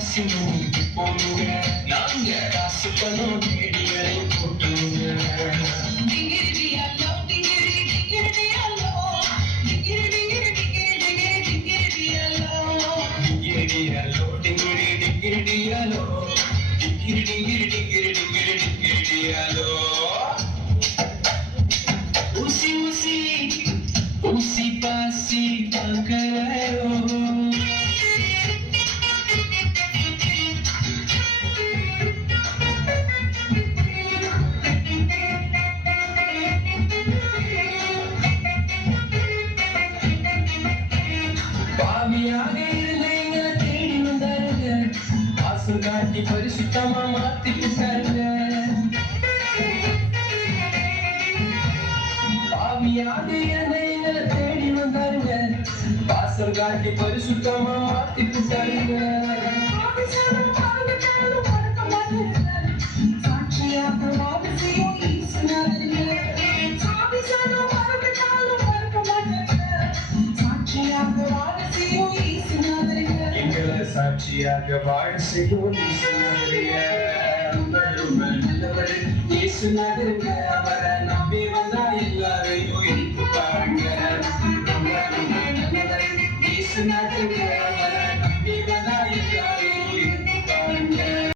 காசு நோக்கி போங்க நாங்க காசு பணம் தேடிகளை போட்டுங்க Usi pasi bangkalayo பாவியாக இருந்தீங்க தேடி வந்தாருங்க வாசல் காட்டி பரிசுத்தமா மாத்திட்டாருங்க பாவியாக இருந்தீங்க தேடி வந்தாருங்க வாசல் காட்டி பரிசுத்தமா மாத்திட்டாருங்க சாட்சியாக வாசியும் ஈசனாருங்க எங்களை சாட்சியாக வாழ செய்யும் ஈசனாருங்க நல்லவர் ஈசனாருங்க